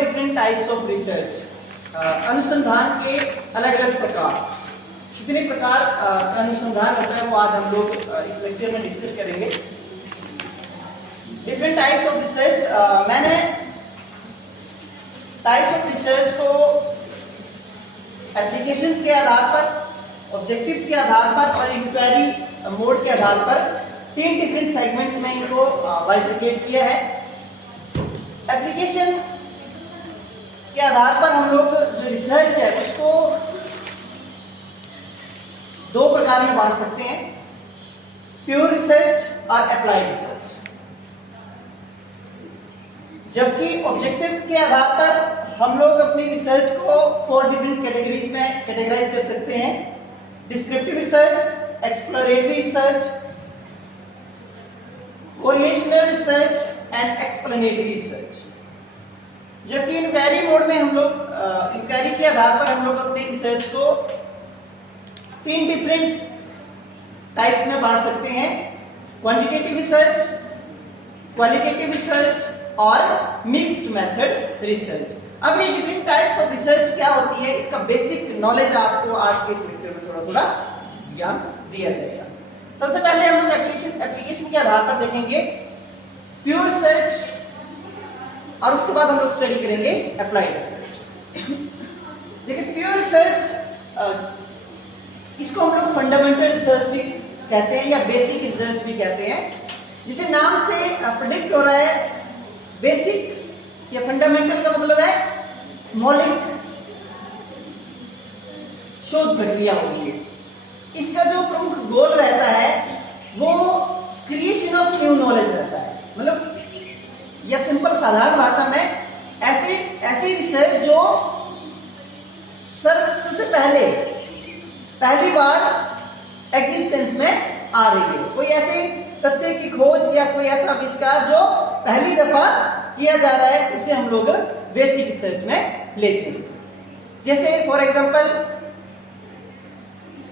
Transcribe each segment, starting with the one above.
Different types of research, अनुसंधान के अलग अलग प्रकार। कितने प्रकार का अनुसंधान होता है वो आज हम लोग इस लेक्चर में डिस्कस करेंगे। डिफरेंट टाइप्स ऑफ रिसर्च, मैंने टाइप्स ऑफ रिसर्च को एप्लीकेशंस के आधार पर, ऑब्जेक्टिव्स के आधार पर और इंक्वायरी मोड के आधार पर 3 डिफरेंट सेगमेंट्स में इनको बाइफरकेट किया है। एप्लीकेशन के आधार पर हम लोग जो रिसर्च है उसको 2 प्रकार में बांट सकते हैं, प्योर रिसर्च और अप्लाइड रिसर्च। जबकि ऑब्जेक्टिव्स के आधार पर हम लोग अपनी रिसर्च को 4 डिफरेंट कैटेगरीज में कैटेगराइज कर सकते हैं, descriptive research, exploratory research, correlational research and explanatory research. जबकि इंक्वायरी मोड में हम लोग इंक्वायरी के आधार पर हम लोग अपनी रिसर्च को 3 डिफरेंट टाइप्स में बांट सकते हैं, क्वांटिटेटिव रिसर्च, क्वालिटेटिव रिसर्च और मिक्स्ड मेथड रिसर्च। अब ये डिफरेंट टाइप्स ऑफ रिसर्च क्या होती है, इसका बेसिक नॉलेज आपको आज के इस लेक्चर में थोड़ा थोड़ा ज्ञान दिया जाएगा। सबसे पहले हम लोग एप्लीकेशन के आधार पर देखेंगे प्योर रिसर्च और उसके बाद हम लोग स्टडी करेंगे अप्लाइड रिसर्च। देखिए प्योर रिसर्च, इसको हम लोग फंडामेंटल रिसर्च भी कहते हैं या बेसिक रिसर्च भी कहते हैं। जिसे नाम से प्रेडिक्ट हो रहा है, बेसिक या फंडामेंटल का मतलब है मौलिक शोध प्रक्रिया होगी है। इसका जो प्रमुख गोल रहता है वो क्रिएशन ऑफ न्यू नॉलेज रहता है। मतलब या सिंपल साधारण भाषा में ऐसी रिसर्च जो सबसे पहली बार एग्जिस्टेंस में आ रही है। कोई ऐसे तथ्य की खोज या कोई ऐसा आविष्कार जो पहली दफा किया जा रहा है, उसे हम लोग बेसिक रिसर्च में लेते हैं। जैसे फॉर एग्जांपल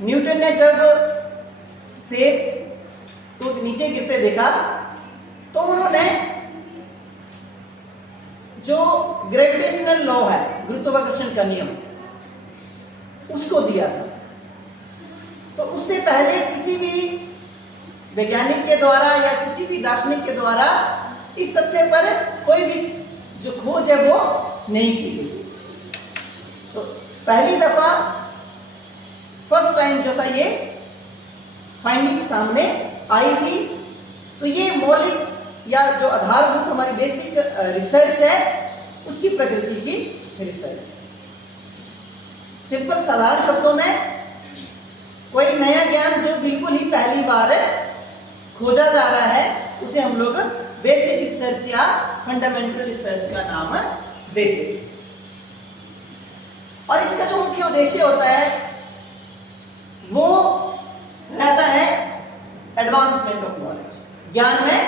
न्यूटन ने जब सेब को नीचे गिरते देखा तो उन्होंने जो ग्रेविटेशनल लॉ है, गुरुत्वाकर्षण का नियम, उसको दिया था। तो उससे पहले किसी भी वैज्ञानिक के द्वारा या किसी भी दार्शनिक के द्वारा इस तथ्य पर कोई भी जो खोज है वो नहीं की गई। तो पहली दफा फर्स्ट टाइम जो था ये फाइंडिंग सामने आई थी। तो ये मौलिक या जो आधारभूत हमारी बेसिक रिसर्च है उसकी प्रकृति की रिसर्च। सिंपल साधारण शब्दों में कोई नया ज्ञान जो बिल्कुल ही पहली बार खोजा जा रहा है उसे हम लोग बेसिक रिसर्च या फंडामेंटल रिसर्च का नाम देते हैं। और इसका जो मुख्य उद्देश्य होता है वो रहता है एडवांसमेंट ऑफ नॉलेज, ज्ञान में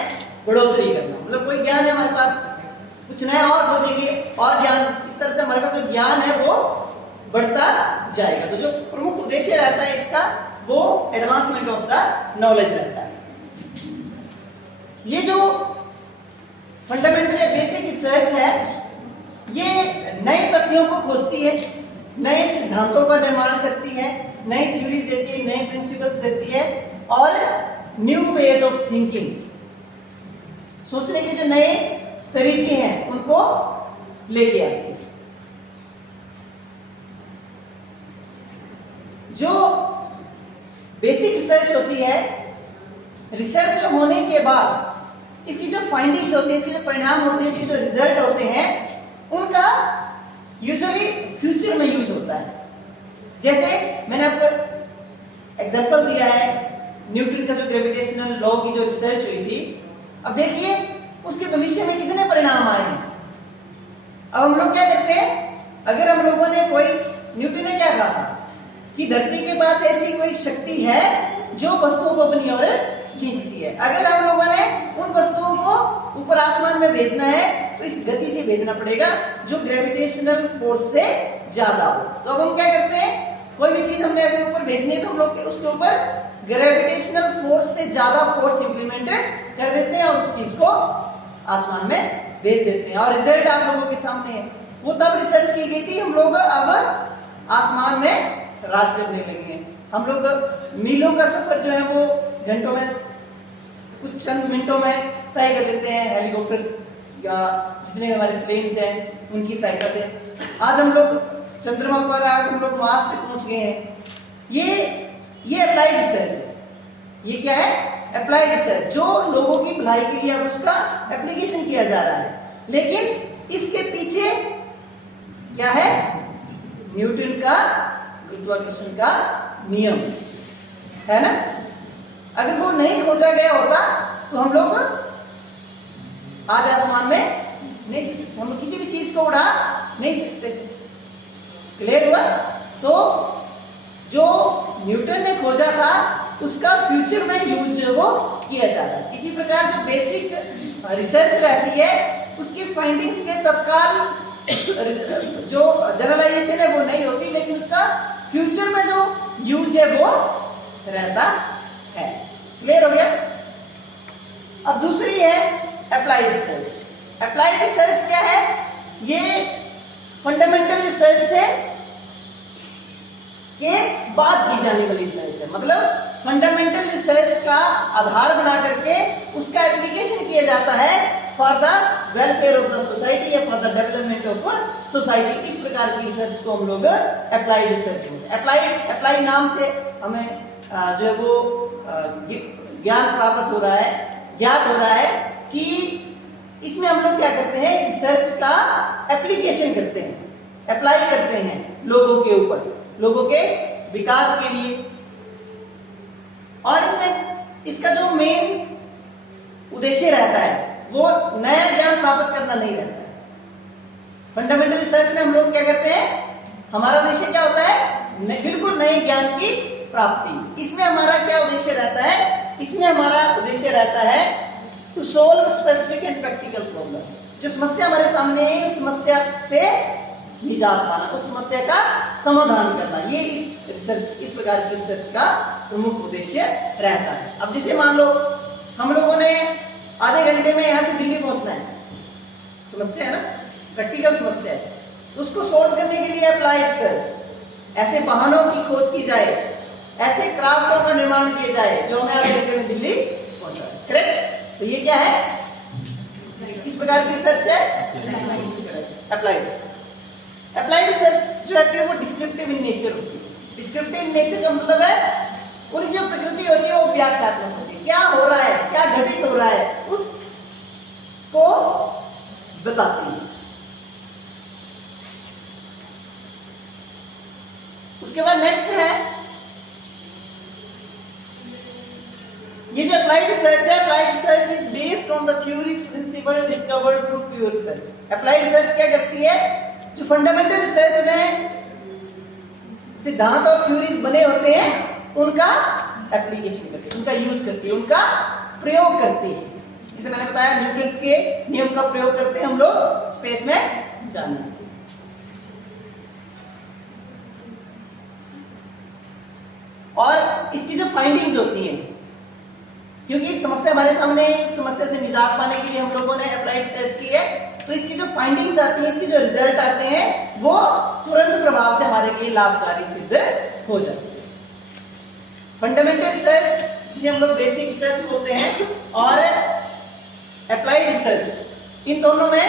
बढ़ोतरी करना। मतलब कोई ज्ञान है हमारे पास, कुछ नया और खोजेंगे और ज्ञान, इस तरह से हमारे पास जो ज्ञान है वो बढ़ता जाएगा। तो जो प्रमुख उद्देश्य रहता है इसका वो एडवांसमेंट ऑफ द नॉलेज रहता है। ये जो फंडामेंटल या बेसिक रिसर्च है ये नए तथ्यों को खोजती है, नए सिद्धांतों का निर्माण करती है, नई थ्योरीज देती है, नए प्रिंसिपल्स देती है और न्यू वेज ऑफ थिंकिंग, सोचने के जो नए तरीके हैं उनको लेके आती है। जो बेसिक रिसर्च होती है, रिसर्च होने के बाद इसकी जो फाइंडिंग्स होती है, इसके जो परिणाम होते हैं, इसके जो रिजल्ट होते हैं, उनका यूजुअली फ्यूचर में यूज होता है। जैसे मैंने आपको एग्जांपल दिया है न्यूटन का जो ग्रेविटेशनल लॉ की जो रिसर्च हुई थी। अब देखिए उसके भविष्य में कितने परिणाम आए हैं। अब हम लोग क्या करते हैं, अगर हम लोगों ने न्यूटन ने क्या कहा था कि धरती के पास ऐसी कोई शक्ति है जो वस्तुओं को अपनी ओर खींचती है। अगर हम लोगों ने उन वस्तुओं को ऊपर आसमान में भेजना है तो इस गति से भेजना पड़ेगा जो ग्रेविटेशनल फोर्स से ज्यादा हो। तो अब हम क्या करते हैं, कोई भी चीज हमने अगर ऊपर भेजनी है तो हम लोग उसके ऊपर ग्रेविटेशनल फोर्स से ज्यादा फोर्स इंप्लीमेंट कर देते हैं और उस चीज को आसमान में भेज देते हैं और रिजल्ट आप लोगों के सामने है। वो तब रिसर्च की गई थी, हम लोग अब आसमान में राज करने लगे हैं। हम लोग मीलों का सफर जो है वो घंटों में, कुछ चंद मिनटों में तय कर लेते हैं हेलीकॉप्टर्स या जितने हमारे प्लेन्स हैं उनकी सहायता से। आज हम लोग चंद्रमा पर, आज हम लोग मार्स पे पहुंच गए हैं। ये अप्लाइड रिसर्च है। ये क्या है? अप्लाइड रिसर्च, जो लोगों की भलाई के लिए अब उसका एप्लीकेशन किया जा रहा है। लेकिन इसके पीछे क्या है? न्यूटन का गुरुत्वाकर्षण का नियम है ना। अगर वो नहीं खोजा गया होता तो हम लोग आज आसमान में नहीं जा सकते, हम किसी भी चीज को उड़ा नहीं सकते। क्लियर हुआ? तो जो न्यूटन ने खोजा था उसका फ्यूचर में यूज वो किया जा रहा है। इसी प्रकार जो बेसिक रिसर्च रहती है उसकी फाइंडिंग्स के तत्काल जो जनरलाइजेशन है वो नहीं होती, लेकिन उसका फ्यूचर में जो यूज है वो रहता है। क्लियर हो गया? अब दूसरी है अप्लाइड रिसर्च। अप्लाइड रिसर्च क्या है? ये फंडामेंटल रिसर्च से के बाद की जाने वाली रिसर्च है। मतलब फंडामेंटल रिसर्च का आधार बना करके उसका एप्लीकेशन किया जाता है for the welfare of the society या for the development of society. इस प्रकार की रिसर्च को हम लोग अप्लाइड रिसर्च बोलते हैं। अप्लाइड नाम से हमें जो है वो ज्ञान प्राप्त हो रहा है, ज्ञात हो रहा है कि इसमें हम लोग क्या करते हैं? रिसर्च का एप्लीकेशन करते हैं, अप्लाई करते हैं लोगों के ऊपर, लोगों के विकास के लिए। और इसमें इसका जो मेन उद्देश्य रहता है वो नया ज्ञान प्राप्त करना नहीं रहता है। फंडामेंटल रिसर्च में हम लोग क्या करते हैं? हमारा उद्देश्य क्या होता है? बिल्कुल नए ज्ञान की प्राप्ति। इसमें हमारा क्या उद्देश्य रहता है? इसमें हमारा उद्देश्य रहता है to solve specific and practical problem. जो समस्या हमारे सामने है उस समस्या से निजात पाना, उस समस्या का समाधान करना, ये इस प्रकार की रिसर्च का प्रमुख उद्देश्य रहता है। अब जैसे मान लो हम लोगों ने आधे घंटे में यहाँ से दिल्ली पहुंचना है, समस्या है ना, प्रैक्टिकल समस्या है, उसको सोल्व करने के लिए अप्लाइड रिसर्च, ऐसे वाहनों की खोज की जाए, ऐसे क्राफ्टों का निर्माण किया जाए जो हमें आधे घंटे में दिल्ली पहुंचाए। करेक्ट? तो ये क्या है? किस प्रकार की रिसर्च है? Applied research. अप्लाइड रिसर्च जो है वो डिस्क्रिप्टिव इन नेचर होती है। डिस्क्रिप्टिव इन नेचर का मतलब है उनकी जो प्रकृति होती है वो व्याख्यात्मक होती है। क्या हो रहा है, क्या घटित हो रहा है, उसको बताती है। उसके बाद नेक्स्ट है ये जो अप्लाइड रिसर्च है, applied research is based on the theories principle discovered through pure research. Applied research क्या करती है? जो फंडामेंटल रिसर्च में सिद्धांत और थ्योरीज बने होते हैं उनका एप्लीकेशन करती है, उनका यूज करती है, उनका प्रयोग करती है। जैसे मैंने बताया न्यूटन के नियम का प्रयोग करते हैं हम लोग स्पेस में जाने। और इसकी जो फाइंडिंग्स होती हैं, क्योंकि समस्या हमारे सामने है, समस्या से निजात पाने के लिए हम लोगों ने अप्लाइड रिसर्च की है, तो इसकी जो फाइंडिंग्स आती हैं, इसके जो रिजल्ट आते हैं वो तुरंत प्रभाव से हमारे लिए लाभकारी सिद्ध हो जाते हैं। फंडामेंटल रिसर्च जिसे हम लोग बेसिक रिसर्च बोलते हैं और अप्लाइड रिसर्च, इन दोनों में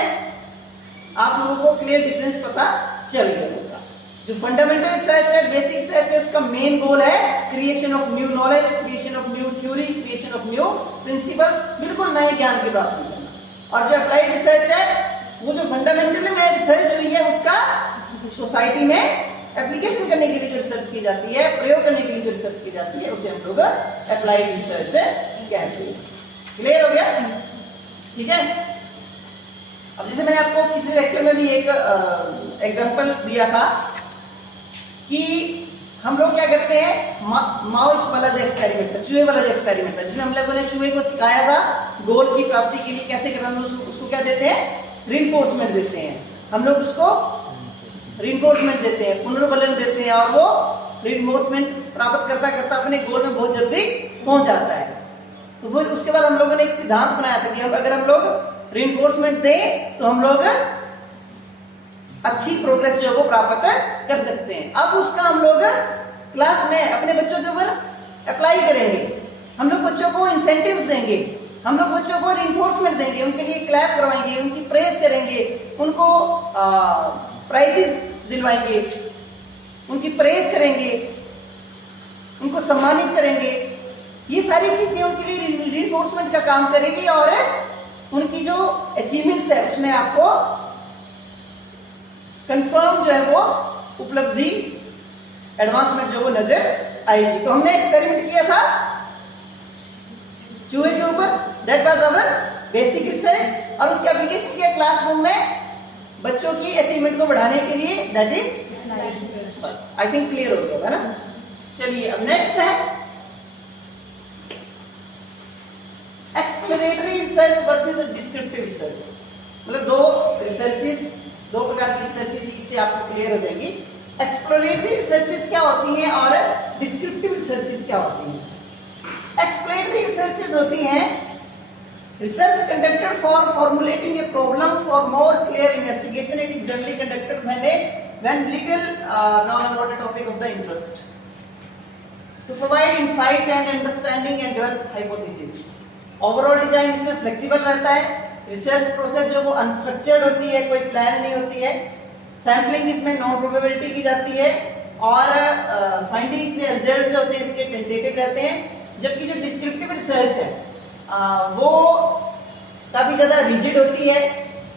आप लोगों को क्लियर डिफरेंस पता चल गया होगा। जो फंडामेंटल रिसर्च है, बेसिक रिसर्च है, उसका मेन गोल है creation of new knowledge, creation of new theory, creation of new principles, बिल्कुल नए ज्ञान की प्राप्ति करना। और जो अप्लाइड रिसर्च है वो जो फंडामेंटल में रिसर्च हुई है उसका सोसाइटी में एप्लीकेशन करने के लिए जो रिसर्च की जाती है, प्रयोग करने के लिए जो रिसर्च की जाती है, उसे हम लोग अप्लाइड रिसर्च कहते हैं। क्लियर हो गया? ठीक है। अब जैसे मैंने आपको पिछले लेक्चर में भी एक एग्जांपल दिया था कि हम लोग क्या करते हैं, माउस वाला जो एक्सपेरिमेंट था, चूहे वाला जो एक्सपेरिमेंट था, जिसमें हम लोगों ने चूहे को सिखाया था गोल की प्राप्ति के लिए कैसे करना, उसको क्या देते हैं? रिइंफोर्समेंट देते हैं। हम लोग उसको रिइंफोर्समेंट देते हैं, पुनर्बलन देते हैं, और वो रिइंफोर्समेंट प्राप्त करता करता अपने गोल में बहुत जल्दी पहुंच जाता है। तो वो उसके बाद हम लोगों ने एक सिद्धांत बनाया था कि अगर हम लोग रिइंफोर्समेंट दें तो हम लोग अच्छी प्रोग्रेस जो है वो प्राप्त कर सकते हैं। अब उसका हम लोग क्लास में अपने बच्चों के ऊपर अप्लाई करेंगे। हम लोग बच्चों को इंसेंटिव्स देंगे, हम लोग बच्चों को रिइंफोर्समेंट देंगे, उनके लिए क्लैप करवाएंगे, उनकी प्रेज करेंगे, उनको प्राइजेस दिलवाएंगे, उनकी प्रेज करेंगे, उनको सम्मानित करेंगे। ये सारी चीजें उनके लिए रिइंफोर्समेंट का काम करेगी और उनकी जो अचीवमेंट्स है उसमें आपको कंफर्म जो है वो उपलब्धि, एडवांसमेंट जो वो नजर आएगी। तो हमने एक्सपेरिमेंट किया था चूहे के ऊपर, that was our basic research, और उसके एप्लीकेशन किया क्लासरूम में बच्चों की अचीवमेंट को बढ़ाने के लिए, दैट इज बस आई थिंक क्लियर हो गया है ना। चलिए अब नेक्स्ट है exploratory research versus descriptive research. मतलब दो प्रकार की रिसर्चेस, इससे आपको क्लियर हो जाएगी। एक्सप्लोरेटरी रिसर्चेस क्या होती हैं और डिस्क्रिप्टिव रिसर्चेस क्या होती हैं। एक्सप्लोरेटरी रिसर्चेस होती हैं research conducted for formulating a problem for more clear investigation. It is generally conducted when little known about a topic of the interest, to provide insight and understanding and develop hypothesis. Overall design इसमें flexible रहता है, research process जो वो unstructured होती है, कोई plan नहीं होती है, सैम्पलिंग इसमें नॉन प्रोबेबिलिटी की जाती है और फाइंडिंग्स या रिजल्ट्स जो होते हैं इसके टेंटेटिव रहते हैं। जबकि जो डिस्क्रिप्टिव रिसर्च है वो काफ़ी ज़्यादा रिजिड होती है,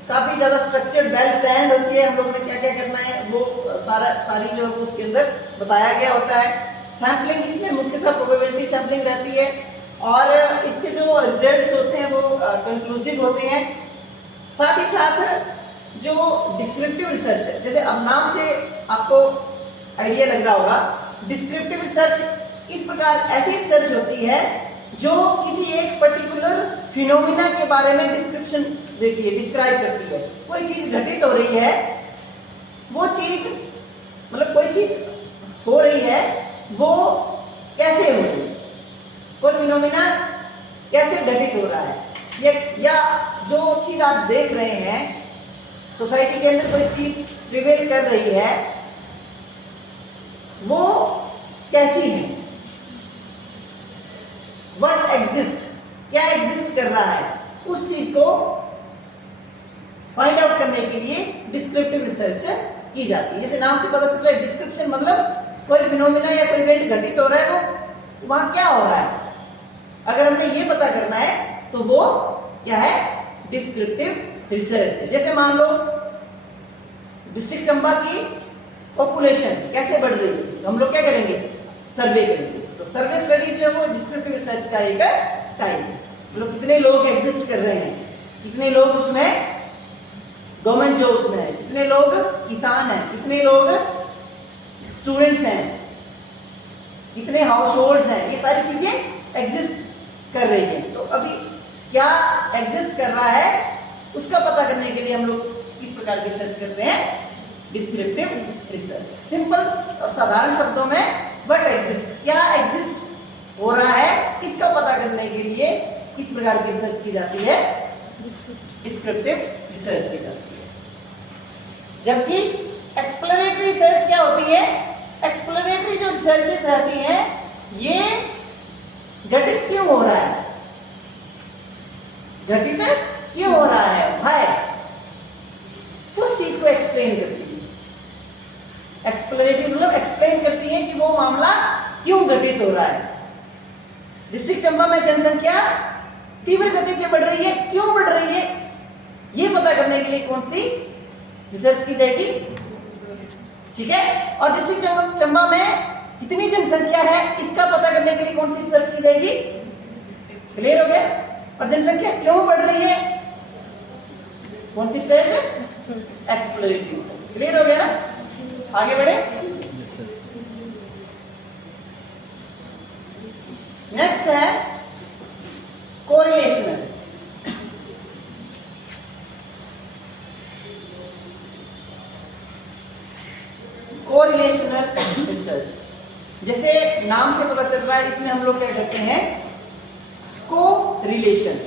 काफ़ी ज़्यादा स्ट्रक्चर्ड, वेल प्लान्ड होती है। हम लोगों ने क्या क्या करना है वो सारी जो उसके अंदर बताया गया होता है। सैम्पलिंग इसमें मुख्यतः प्रोबेबिलिटी सैम्पलिंग रहती है और इसके जो रिजल्ट्स होते हैं वो कंक्लूसिव होते हैं। साथ ही साथ जो डिस्क्रिप्टिव रिसर्च है, जैसे अब नाम से आपको आइडिया लग रहा होगा, डिस्क्रिप्टिव रिसर्च इस प्रकार ऐसी रिसर्च होती है जो किसी एक पर्टिकुलर फिनोमिना के बारे में डिस्क्रिप्शन देती है, डिस्क्राइब करती है। कोई चीज घटित हो रही है, वो चीज मतलब कोई चीज हो रही है वो कैसे हो रही है, कोई फिनोमिना कैसे घटित हो रहा है, या जो चीज आप देख रहे हैं सोसाइटी के अंदर कोई चीज प्रिवेल कर रही है वो कैसी है, व्हाट एग्जिस्ट, क्या एग्जिस्ट कर रहा है, उस चीज को फाइंड आउट करने के लिए डिस्क्रिप्टिव रिसर्च की जाती है। जैसे नाम से पता चल रहा है, डिस्क्रिप्शन मतलब कोई फिनोमिना या कोई इवेंट घटित हो रहा है, वो वहां क्या हो रहा है, अगर हमने ये पता करना है तो वो क्या है, डिस्क्रिप्टिव रिसर्च है। जैसे मान लो डिस्ट्रिक्ट चंबा की पॉपुलेशन कैसे बढ़ रही है, तो हम लोग क्या करेंगे, सर्वे करेंगे। तो सर्वे स्टडी जो है वो डिस्क्रिप्टिव रिसर्च का एक टाइप है। मतलब कितने लोग एग्जिस्ट कर रहे हैं, कितने लोग उसमें गवर्नमेंट जॉब्स में है, कितने लोग किसान हैं, कितने लोग स्टूडेंट्स हैं, कितने हाउस होल्ड्स हैं, ये सारी चीजें एग्जिस्ट कर रही है। तो अभी क्या एग्जिस्ट कर रहा है उसका पता करने के लिए हम लोग इस प्रकार की रिसर्च करते हैं, डिस्क्रिप्टिव रिसर्च। सिंपल और साधारण शब्दों में व्हाट एग्जिस्ट, क्या एग्जिस्ट हो रहा है, इसका पता करने के लिए किस प्रकार की रिसर्च की जाती है, डिस्क्रिप्टिव रिसर्च की जाती है। जबकि एक्सप्लोरेटरी रिसर्च क्या होती है, एक्सप्लोरेटरी जो रिसर्चेस रहती हैं ये घटित क्यों हो रहा है, घटित क्यों हो रहा है, भाई उस चीज को एक्सप्लेन करती है। एक्सप्लोरेटरी मतलब एक्सप्लेन करती है कि वो मामला क्यों घटित हो रहा है। डिस्ट्रिक्ट चंबा में जनसंख्या तीव्र गति से बढ़ रही है, क्यों बढ़ रही है, ये पता करने के लिए कौन सी रिसर्च की जाएगी, ठीक है। और डिस्ट्रिक्ट चंबा में कितनी जनसंख्या है इसका पता करने के लिए कौन सी रिसर्च की जाएगी, क्लियर हो गया। और जनसंख्या क्यों बढ़ रही है, कौन सी रिसर्च, एक्सप्लोरेटरी रिसर्च, क्लियर हो गया ना। आगे बढ़े, नेक्स्ट है कोरिलेशनल। कोरिलेशनल रिसर्च, जैसे नाम से पता चल रहा है इसमें हम लोग क्या करते हैं, को रिलेशन,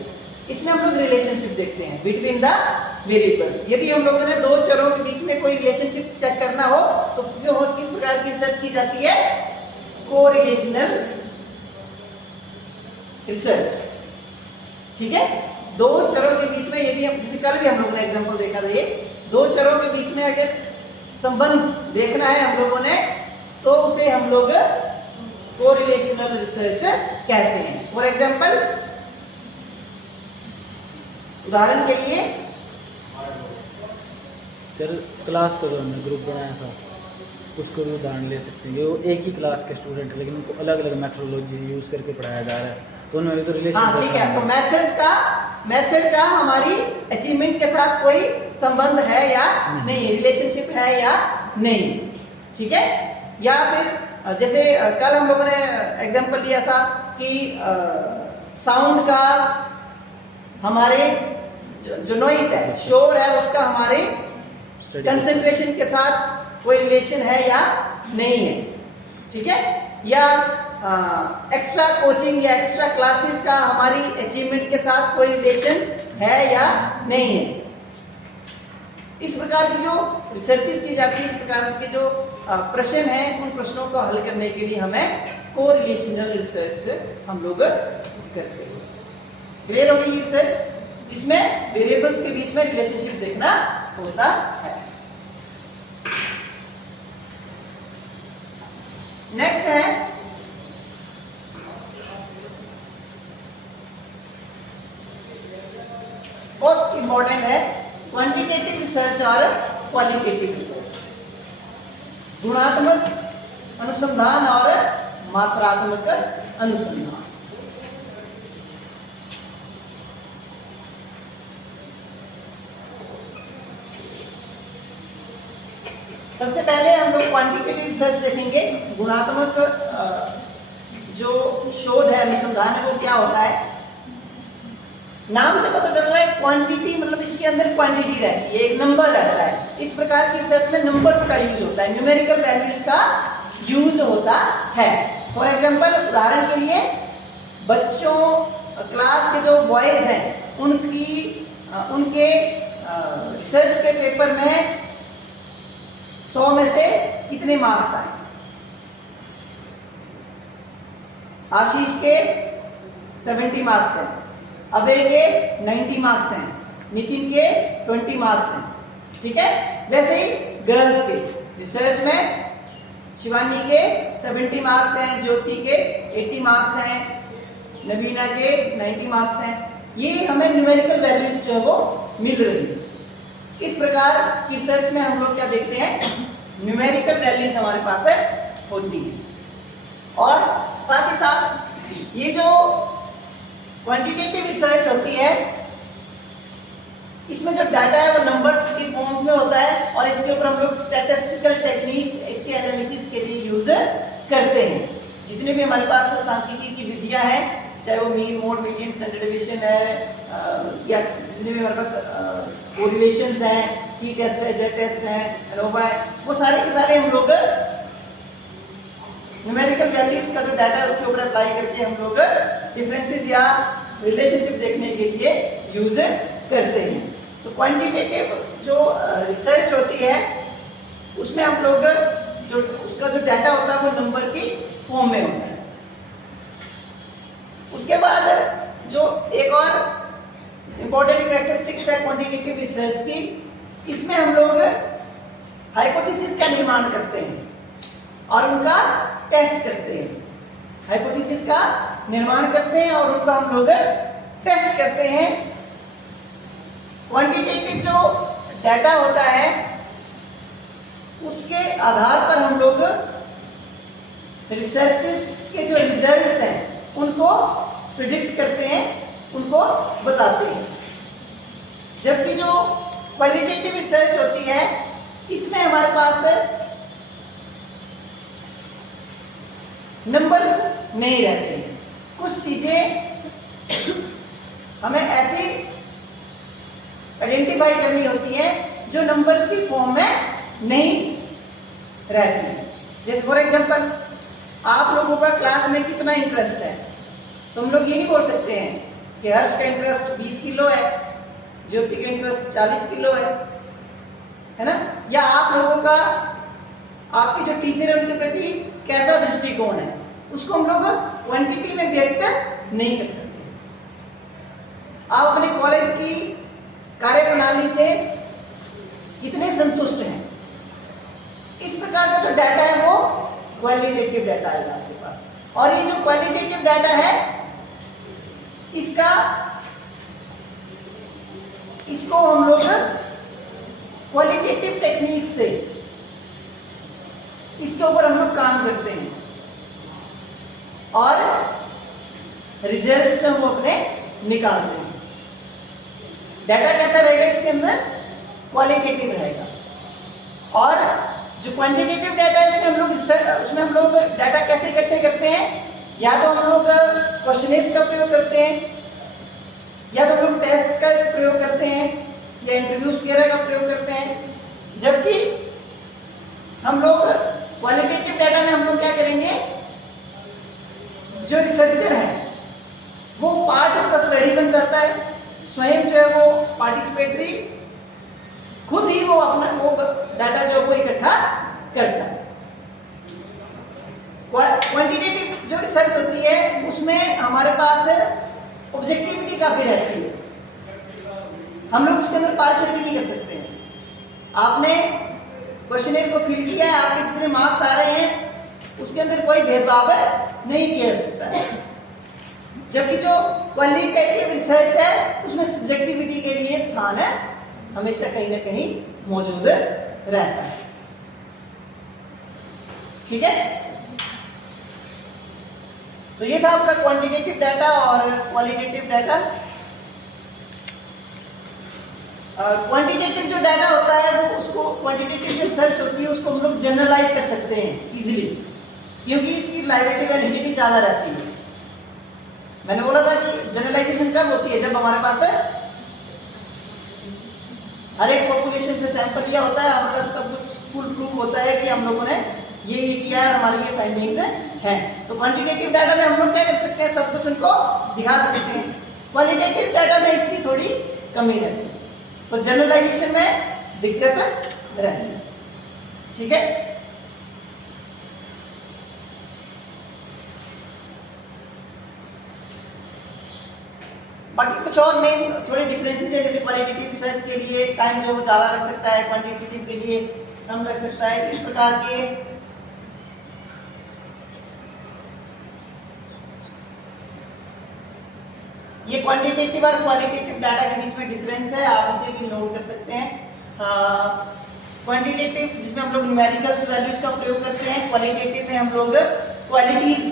इसमें हम लोग रिलेशनशिप देखते हैं बिटवीन द वेरिएबल्स। यदि हम लोगों ने दो चरों के बीच में कोई रिलेशनशिप चेक करना हो तो किस प्रकार की रिसर्च की जाती है? Correlational research. ठीक है, दो चरों के बीच में यदि हम, जैसे कल भी हम लोगों ने एग्जांपल देखा था, ये दो चरों के बीच में अगर संबंध देखना है हम लोगों ने तो उसे हम लोग कोरिलेशनल रिसर्च कहते हैं। फॉर एग्जांपल, उदाहरण के लिए सर क्लास का जो हमने ग्रुप बनाया था उसको भी उदाहरण ले सकते हैं। वो एक ही क्लास के स्टूडेंट है लेकिन उनको अलग अलग मेथोडोलॉजी यूज करके पढ़ाया जा रहा है, तो उनमें भी तो रिलेशन। हाँ ठीक है, तो मेथड का हमारी अचीवमेंट के साथ कोई संबंध है या नहीं, रिलेशनशिप है या नहीं। ठीक है, या फिर जैसे कल हम लोगों ने एग्जांपल लिया था कि साउंड का हमारे जो नॉइस है, शोर है, उसका हमारे कंसंट्रेशन के साथ कोई रिलेशन है या नहीं है। ठीक है, या एक्स्ट्रा कोचिंग या एक्स्ट्रा क्लासेस का हमारी अचीवमेंट के साथ कोई रिलेशन है या नहीं है। इस प्रकार की जो रिसर्चेस की जाती है, इस प्रकार के जो प्रश्न हैं, उन प्रश्नों को हल करने के लिए हमें कोरिलेशनल रिसर्च हम लोग करते हैं। क्लियर होगी ये रिसर्च जिसमें वेरिएबल्स के बीच में रिलेशनशिप देखना होता है। नेक्स्ट है बहुत इंपॉर्टेंट है क्वांटिटेटिव रिसर्च और क्वालिटेटिव रिसर्च। गुणात्मक अनुसंधान और मात्रात्मक अनुसंधान। सबसे पहले हम लोग क्वांटिटेटिव रिसर्च देखेंगे। गुणात्मक जो शोध है, अनुसंधान है, वो क्या होता है? नाम से पता चल रहा है क्वांटिटी, मतलब इसके अंदर क्वांटिटी रहती है, एक नंबर रहता है। इस प्रकार की रिसर्च में नंबर्स का यूज होता है, न्यूमेरिकल वैल्यूज का यूज होता है। फॉर एग्जांपल, उदाहरण के लिए बच्चों क्लास के जो बॉयज हैं उनके रिसर्च के पेपर में 100 में से कितने मार्क्स आए? आशीष के 70 मार्क्स हैं, अबे के 90 मार्क्स हैं, नितिन के 20 मार्क्स हैं। ठीक है, वैसे ही गर्ल्स के रिसर्च में शिवानी के 70 मार्क्स हैं, ज्योति के 80 मार्क्स हैं, नवीना के 90 मार्क्स हैं। ये हमें न्यूमेरिकल वैल्यूज जो है वो मिल रही है। इस प्रकार की रिसर्च में हम लोग क्या देखते हैं? न्यूमेरिकल वैल्यूज हमारे पास होती है। और साथ ही साथ ये जो क्वांटिटेटिव रिसर्च होती है, इसमें जो डाटा है वो नंबर्स की फॉर्म्स में होता है और इसके ऊपर हम लोग स्टैटिस्टिकल टेक्निक्स, इसके एनालिसिस के लिए यूज करते हैं। जितने भी हमारे पास सांख्यिकी की विधियां हैं, चाहे वो mean, mode, median, standard deviation है, या जितने भी हमारे पास कोरिलेशंस हैं, टी टेस्ट है, जेड टेस्ट है, एनोवा है, वो सारे के सारे हम लोग न्यूमेरिकल वैल्यूज का जो डाटा है उसके ऊपर अप्लाई करके हम लोग डिफरेंसेस या रिलेशनशिप देखने के लिए यूज करते हैं। तो क्वांटिटेटिव जो रिसर्च होती है उसमें हम लोग जो उसका जो डाटा होता है वो नंबर की फॉर्म में होता है। उसके बाद जो एक और इंपॉर्टेंट कैरेक्टरिस्टिक्स है क्वांटिटेटिव रिसर्च की, इसमें हम लोग हाइपोथेसिस का निर्माण करते हैं और उनका टेस्ट करते हैं। हाइपोथेसिस का निर्माण करते हैं और उनका हम लोग टेस्ट करते हैं। क्वांटिटेटिव जो डाटा होता है उसके आधार पर हम लोग रिसर्चेस के जो रिजल्ट्स हैं उनको प्रिडिक्ट करते हैं, उनको बताते हैं। जबकि जो क्वालिटेटिव रिसर्च होती है इसमें हमारे पास नंबर्स नहीं रहते हैं। कुछ चीजें हमें ऐसी आइडेंटिफाई करनी होती है जो नंबर्स की फॉर्म में नहीं रहती। जैसे फॉर एग्जांपल, आप लोगों का क्लास में कितना इंटरेस्ट है, तो हम लोग ये नहीं बोल सकते हैं कि हर्ष का इंटरेस्ट 20 किलो है ज्योति का इंटरेस्ट 40 किलो है ना? या आप लोगों का, आपके जो टीचर है उनके प्रति कैसा दृष्टिकोण है, उसको हम लोग क्वांटिटी में व्यक्त नहीं कर सकते। आप अपने कॉलेज की कार्यप्रणाली से कितने संतुष्ट हैं, इस प्रकार का जो डाटा है वो क्वालिटेटिव डाटा है आपके पास। और ये जो क्वालिटेटिव डाटा है इसको हम लोग क्वालिटेटिव टेक्निक से इसके ऊपर हम लोग काम करते हैं और रिजल्ट्स हम अपने निकालते हैं। डाटा कैसा रहेगा इसके अंदर? क्वालिटेटिव रहेगा। और जो क्वांटिटेटिव डाटा है उसमें हम लोग डाटा कैसे इकट्ठे करते हैं? या तो हम लोग क्वेश्चनर्स का प्रयोग करते हैं, या तो हम लोग टेस्ट का प्रयोग करते हैं, या इंटरव्यूज वगैरह का प्रयोग करते हैं। जबकि हम लोग क्वालिटेटिव डाटा में हम लोग क्या करेंगे, जो रिसर्चर है वो पार्ट ऑफ द स्टडी बन जाता है, स्वयं जो है वो पार्टिसिपेटरी, खुद ही वो अपना वो डाटा जो वो इकट्ठा करता है। क्वांटिटेटिव जो रिसर्च होती है उसमें हमारे पास ऑब्जेक्टिविटी काफी रहती है, हम लोग उसके अंदर पार्शियलिटी नहीं कर सकते हैं। आपने क्वेश्चनर को फिल किया है, आपके जितने मार्क्स आ रहे हैं उसके अंदर कोई भेदभाव नहीं किया जा सकता है। जबकि जो क्वालिटेटिव रिसर्च है उसमें सब्जेक्टिविटी के लिए स्थान है हमेशा कहीं ना कहीं मौजूद रहता है। ठीक है, तो ये था आपका क्वांटिटेटिव डाटा और क्वालिटेटिव डाटा। क्वांटिटेटिव जो डाटा होता है वो उसको क्वांटिटेटिव जो रिसर्च होती है उसको हम लोग जनरलाइज कर सकते हैं इजीली, क्योंकि इसकी लाइबिलिटी वैलिडिटी ज्यादा रहती है। मैंने बोला था कि जनरलाइजेशन कब होती है, जब हमारे पास हर एक पॉपुलेशन से सैंपल लिया होता है, हमारे पास सब कुछ फुल प्रूफ होता है कि हम लोगों ने ये किया है और हमारी ये फाइंडिंग्स हैं। तो क्वांटिटेटिव डाटा में हम लोग क्या कर सकते हैं, सब कुछ उनको दिखा सकते हैं। क्वालिटेटिव डाटा में इसकी थोड़ी कमी रहती है, तो जनरलाइजेशन में दिक्कत रहती है। ठीक है, बाकी कुछ और मेन थोड़े डिफरेंसेस है, जैसे क्वालिटेटिव रिसर्च के लिए टाइम जो ज़्यादा लग सकता है, क्वांटिटेटिव के लिए कम लग सकता है। इस प्रकार के ये क्वांटिटेटिव और क्वालिटेटिव डाटा के बीच में डिफरेंस है, आप इसे भी नोट कर सकते हैं। क्वांटिटेटिव जिसमें हम लोग न्यूमेरिकल्स वैल्यूज का प्रयोग करते हैं, क्वालिटेटिव में हम लोग क्वालिटीज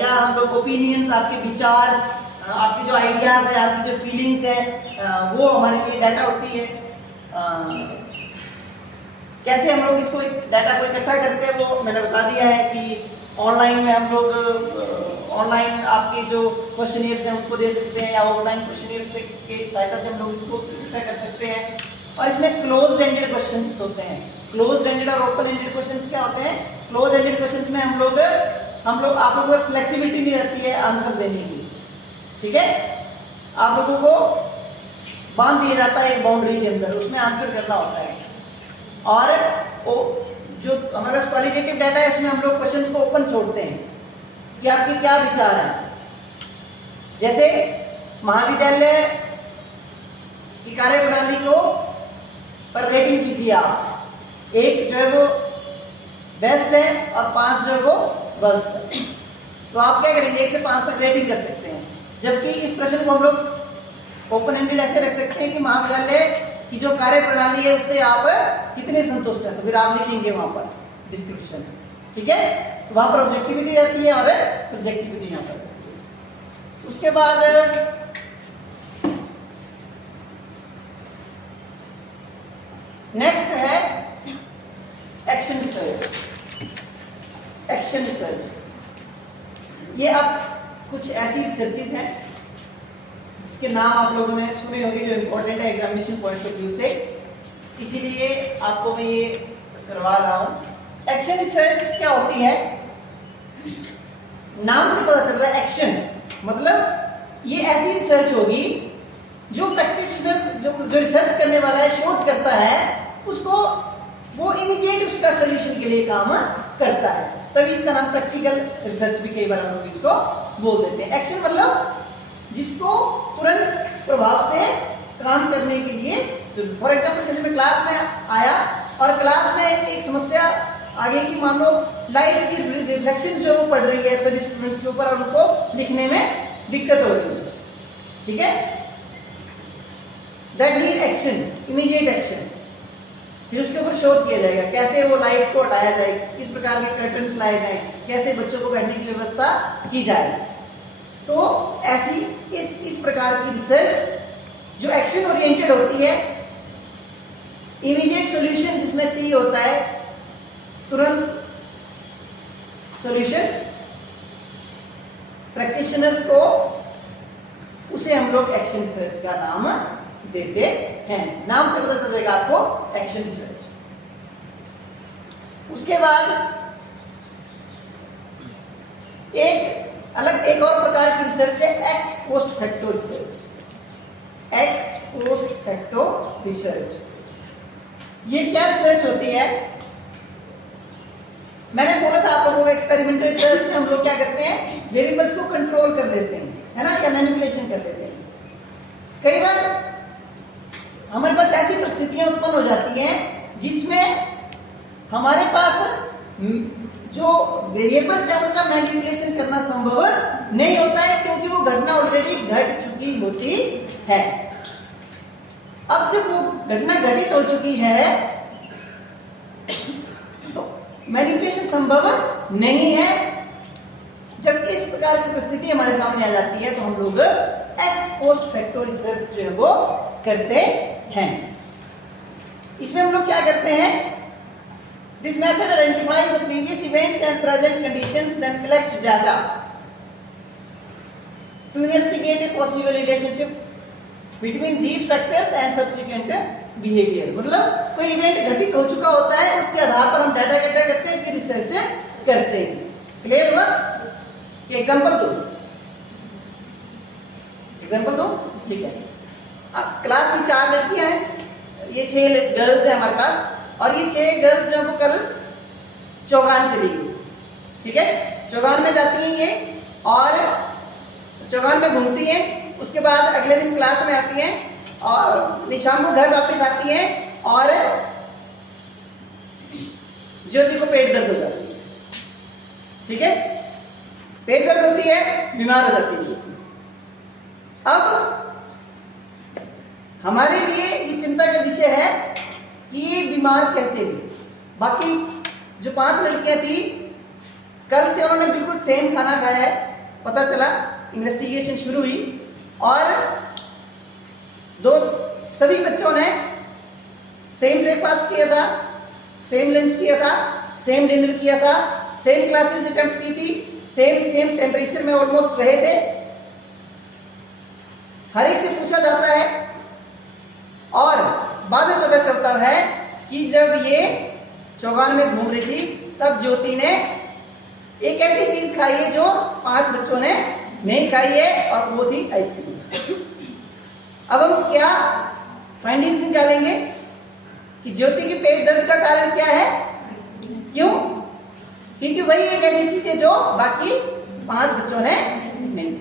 या हम लोग ओपिनियंस, आपके विचार, आपके जो आइडियाज है, आपकी जो फीलिंग्स है, वो हमारे लिए डाटा होती है। कैसे हम लोग इसको डाटा को इकट्ठा करते हैं वो मैंने बता दिया है कि ऑनलाइन में हम लोग ऑनलाइन आपके जो क्वेश्चनियर्स हैं उनको दे सकते हैं, या ऑनलाइन क्वेश्चनियर्स के सहायता से हम लोग इसको इकट्ठा कर सकते हैं। और इसमें क्लोज्ड एंडेड क्वेश्चंस होते हैं। क्लोज्ड एंडेड और ओपन एंडेड क्वेश्चंस क्या होते हैं? क्लोज एंडेड क्वेश्चंस में हम लोग आप लोगों को फ्लेक्सिबिलिटी नहीं रहती है आंसर देने की। ठीक है, आप लोगों को बांध दिया जाता है एक बाउंड्री के अंदर, उसमें आंसर करना होता है। और जो हमारे पास क्वालिटेटिव डाटा है इसमें हम लोग क्वेश्चंस को ओपन छोड़ते हैं कि आपके क्या विचार हैं। जैसे महाविद्यालय की कार्यप्रणाली को पर रेटिंग कीजिए आप, 1 जो है वो बेस्ट है और 5 जो है वो वर्स्ट है। तो आप क्या करेंगे, 1 से 5 तक रेटिंग कर सकते हैं। जबकि इस प्रश्न को हम लोग ओपन एंडेड ऐसे रख सकते हैं कि महाविद्यालय की जो कार्यप्रणाली है उससे आप कितने संतुष्ट हैं, तो फिर आप लिखेंगे वहां पर डिस्क्रिप्शन। ठीक है, तो वहां पर ऑब्जेक्टिविटी रहती है और सब्जेक्टिविटी यहाँ पर। उसके बाद नेक्स्ट है एक्शन रिसर्च। एक्शन रिसर्च ये अब कुछ ऐसी रिसर्चेज हैं जिसके नाम आप लोगों ने सुने होंगे, जो इम्पोर्टेंट है एग्जामिनेशन पॉइंट्स ऑफ व्यू से, इसीलिए आपको मैं ये करवा रहा हूँ। एक्शन रिसर्च क्या होती है, नाम से पता चल रहा है एक्शन, मतलब ये ऐसी रिसर्च होगी जो प्रैक्टिशनर जो रिसर्च करने वाला है, शोध करता है, उसको वो इमीडिएट उसका सोल्यूशन के लिए काम करता है, तभी इसका नाम प्रैक्टिकल रिसर्च भी कई बार हम लोग इसको बोल देते हैं। एक्शन मतलब जिसको तुरंत प्रभाव से काम करने के लिए। फॉर एग्जाम्पल जैसे मैं क्लास में आया और क्लास में एक समस्या आ गई कि मान लो लाइट की रिफ्लेक्शन जो वो पड़ रही है सभी स्टूडेंट्स के ऊपर और उनको लिखने में दिक्कत हो रही है, ठीक है, that need action, immediate action. फिर उसके ऊपर शोध किया जाएगा कैसे वो लाइट्स को हटाया जाए, किस प्रकार के कर्टन्स लाए जाए, कैसे बच्चों को बैठने की व्यवस्था की जाए। तो ऐसी इस प्रकार की रिसर्च जो एक्शन ओरिएंटेड होती है, इमीडिएट सॉल्यूशन जिसमें चाहिए होता है, तुरंत सॉल्यूशन प्रैक्टिशनर्स को, उसे हम लोग एक्शन रिसर्च का नाम देते हैं। नाम से पता चल जाएगा आपको एक्शन रिसर्च। उसके बाद एक और प्रकार की रिसर्च है x post facto research. X post facto research, ये क्या रिसर्च होती है? मैंने बोला था आप लोगों को एक्सपेरिमेंटल रिसर्च में हम लोग क्या करते हैं, वेरिएबल्स को कंट्रोल कर लेते हैं, है ना, या मैनिपुलेशन कर लेते हैं। कई बार हमारे पास ऐसी परिस्थितियां उत्पन्न हो जाती हैं जिसमें हमारे पास जो वेरिएबल्स है उनका मैनिपुलेशन करना संभव नहीं होता है, क्योंकि वो घटना ऑलरेडी घट चुकी होती है। अब जब वो घटना घटित हो चुकी है तो मैनिपुलेशन संभव नहीं है। जब इस प्रकार की परिस्थिति हमारे सामने आ जाती है तो हम लोग एक्स पोस्ट फैक्टो रिसर्च जो है वो करते हैं। इसमें हम लोग क्या करते हैं, this method identifies the previous events and present conditions, then collect data to investigate a possible relationship between these factors and subsequent behaviour. मतलब कोई इवेंट घटित हो चुका होता है, उसके आधार पर हम डाटा इकट्ठा करते हैं, फिर रिसर्च करते हैं। क्लियर हुआ? एग्जांपल दो, एग्जांपल दो, ठीक है। अब क्लास की 4 लड़कियां हैं, ये 6 गर्ल्स हैं हमारे पास, और ये 6 गर्ल्स जो है कल चौगान चली गई, ठीक है। चौगान में जाती हैं ये और चौगान में घूमती हैं, उसके बाद अगले दिन क्लास में आती हैं और शाम को घर वापस आती हैं और ज्योति को पेट दर्द हो जाती है, ठीक है। पेट दर्द होती है, बीमार हो जाती है। अब हमारे लिए ये चिंता का विषय है कि ये बीमार कैसे हुई। बाकी जो 5 लड़कियां थी, कल से उन्होंने बिल्कुल सेम खाना खाया है, पता चला, इन्वेस्टिगेशन शुरू हुई और सभी बच्चों ने सेम ब्रेकफास्ट किया था, सेम लंच किया था, सेम डिनर किया था, सेम क्लासेस अटेम्प्ट की थी, सेम टेम्परेचर में ऑलमोस्ट रहे थे। हर एक से पूछा जाता है और बाद में पता चलता है कि जब ये चौगान में घूम रही थी तब ज्योति ने एक ऐसी चीज खाई है जो 5 बच्चों ने नहीं खाई है, और वो थी आइसक्रीम। अब हम क्या फाइंडिंग्स निकालेंगे कि ज्योति के पेट दर्द का कारण क्या है? क्यों? क्योंकि वही एक ऐसी चीज है जो बाकी 5 बच्चों ने नहीं,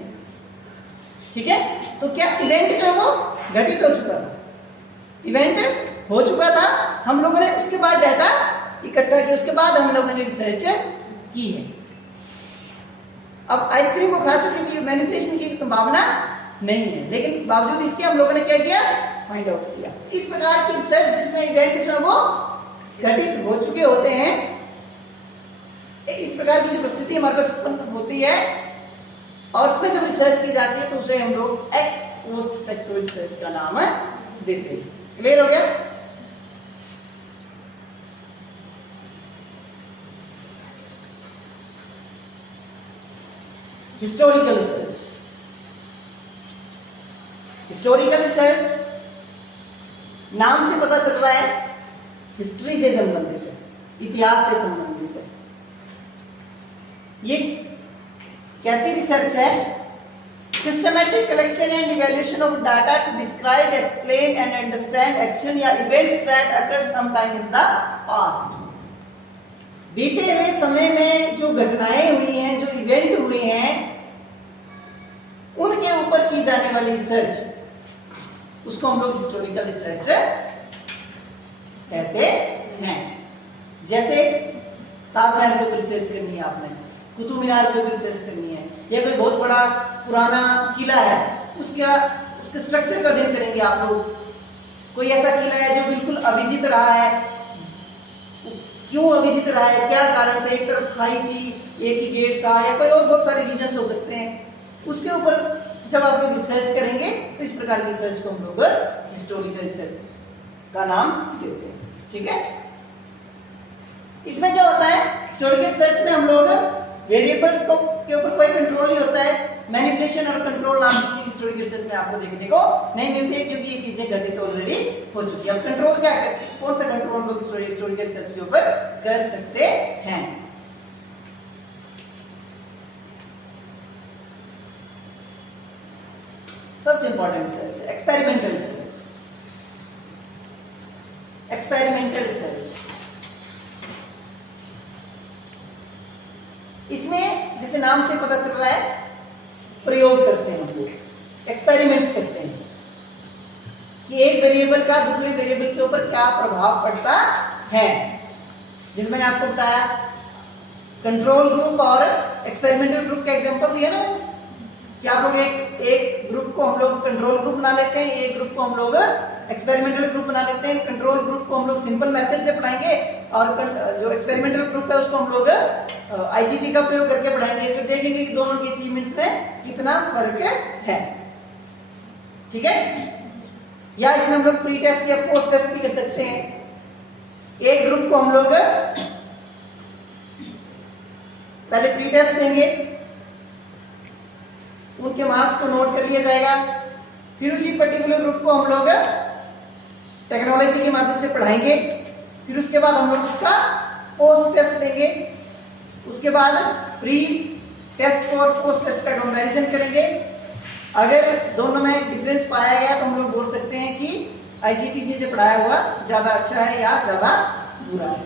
ठीक है। तो क्या इवेंट जो है वो घटित हो चुका था, इवेंट हो चुका था, हम लोगों ने उसके बाद डाटा इकट्ठा किया, उसके बाद हम लोगों ने रिसर्च की है। अब आइसक्रीम को खा चुकी थी, मैनिपुलेशन की संभावना नहीं है, लेकिन बावजूद इसके हम लोगों ने क्या किया, फाइंड आउट किया। इस प्रकार की रिसर्च जिसमें इवेंट जो है वो घटित हो चुके होते हैं, इस प्रकार की जो परिस्थिति हमारे पास उत्पन्न होती है और उसमें जब रिसर्च की जाती है तो उसे हम लोग एक्स पोस्ट फैक्टो रिसर्च का नाम देते हैं। क्लियर हो गया? हिस्टोरिकल रिसर्च, हिस्टोरिकल रिसर्च नाम से पता चल रहा है हिस्ट्री से संबंधित है, इतिहास से संबंधित है। ये कैसी रिसर्च है systematic collection and evaluation of data to describe, explain and understand action या events that occurred some time in the past. बीते हुए समय में जो घटनाएं हुई हैं, जो इवेंट हुए हैं, उनके ऊपर की जाने वाली रिसर्च, उसको हम लोग हिस्टोरिकल रिसर्च कहते हैं। जैसे ताजमहल के ऊपर रिसर्च करनी है आपने, कुतुब मीनार के ऊपर रिसर्च करनी है, या कोई बहुत बड़ा पुराना किला है, उसके स्ट्रक्चर का अध्ययन करेंगे आप लोग। कोई ऐसा किला है जो बिल्कुल अविजित रहा है, क्यों अविजित रहा है, क्या कारण था, एक तरफ खाई थी, एक ही गेट था, या कोई और बहुत सारे रीजंस हो सकते हैं। उसके ऊपर जब आप लोग रिसर्च करेंगे तो इस प्रकार की रिसर्च को हम लोग हिस्टोरिकल रिसर्च का नाम देते हैं। ठीक है, इसमें क्या होता है, हिस्टोरिकल रिसर्च में हम लोग वेरिएबल्स को के ऊपर कोई कंट्रोल नहीं होता है। मैनिपुलेशन और कंट्रोल नाम की चीज हिस्टोरिकल रिसर्च में आपको देखने को नहीं मिलती है, क्योंकि ये चीजें घटित ऑलरेडी हो चुकी है। अब कंट्रोल क्या है, कौन सा कंट्रोल हम लोग हिस्टोरिकल रिसर्च के ऊपर कर सकते हैं। सबसे इंपॉर्टेंट रिसर्च है एक्सपेरिमेंटल रिसर्च। एक्सपेरिमेंटल रिसर्च, इसमें जैसे नाम से पता चल रहा है, प्रयोग करते हैं हम लोग, एक्सपेरिमेंट्स करते हैं कि एक वेरिएबल का दूसरे वेरिएबल के ऊपर क्या प्रभाव पड़ता है। जिस मैंने आपको बताया कंट्रोल ग्रुप और एक्सपेरिमेंटल ग्रुप का एग्जांपल दिया ना मैंने, कि आप लोग एक ग्रुप को हम लोग कंट्रोल ग्रुप बना लेते हैं, एक ग्रुप को हम लोग एक्सपेरिमेंटल ग्रुप बना लेते हैं। कंट्रोल ग्रुप को हम लोग सिंपल मेथड से पढ़ाएंगे और जो एक्सपेरिमेंटल ग्रुप है उसको हम लोग आईसीटी का प्रयोग करके पढ़ाएंगे। फिर देखेंगे कि दोनों की अचीवमेंट्स में कितना फर्क है। ठीक है, या इसमें हम लोग प्री टेस्ट या पोस्ट टेस्ट भी कर सकते हैं। एक ग्रुप को हम लोग पहले प्री टेस्ट देंगे, उनके मार्क्स को नोट कर लिया जाएगा, फिर उसी पर्टिकुलर ग्रुप को हम लोग टेक्नोलॉजी के माध्यम से पढ़ाएंगे, फिर उसके बाद हम लोग उसका पोस्ट टेस्ट देंगे, उसके बाद प्री टेस्ट और पोस्ट टेस्ट का कंपैरिजन करेंगे। अगर दोनों में डिफरेंस पाया गया तो हम लोग बोल सकते हैं कि आईसीटीसी से पढ़ाया हुआ ज़्यादा अच्छा है या ज़्यादा बुरा है।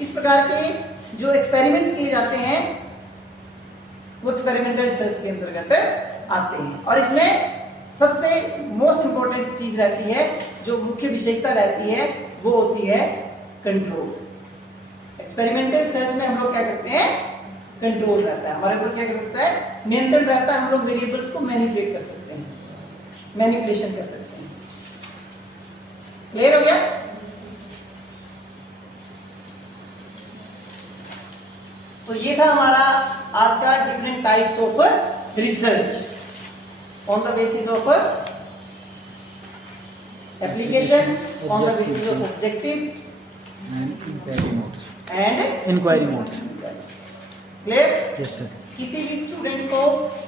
इस प्रकार के जो एक्सपेरिमेंट्स किए जाते हैं वो एक्सपेरिमेंटल रिसर्च के अंतर्गत आते हैं। और इसमें सबसे मोस्ट इंपॉर्टेंट चीज रहती है, जो मुख्य विशेषता रहती है, वो होती है कंट्रोल। एक्सपेरिमेंटल रिसर्च में हम लोग क्या करते हैं, कंट्रोल रहता है हमारे ऊपर, क्या करता है, नियंत्रण रहता है। हम लोग वेरिएबल्स को मैनिपुलेट कर सकते हैं, मैनिपुलेशन कर सकते हैं। क्लियर हो गया? तो ये था हमारा आज का different types of research on the basis of application, on the basis of objectives and inquiry modes. And inquiry modes. Clear? Yes sir. किसी भी स्टूडेंट को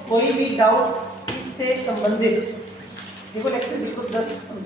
कोई भी डाउट इससे संबंधित, देखो लेक्चर बिल्कुल 10 हम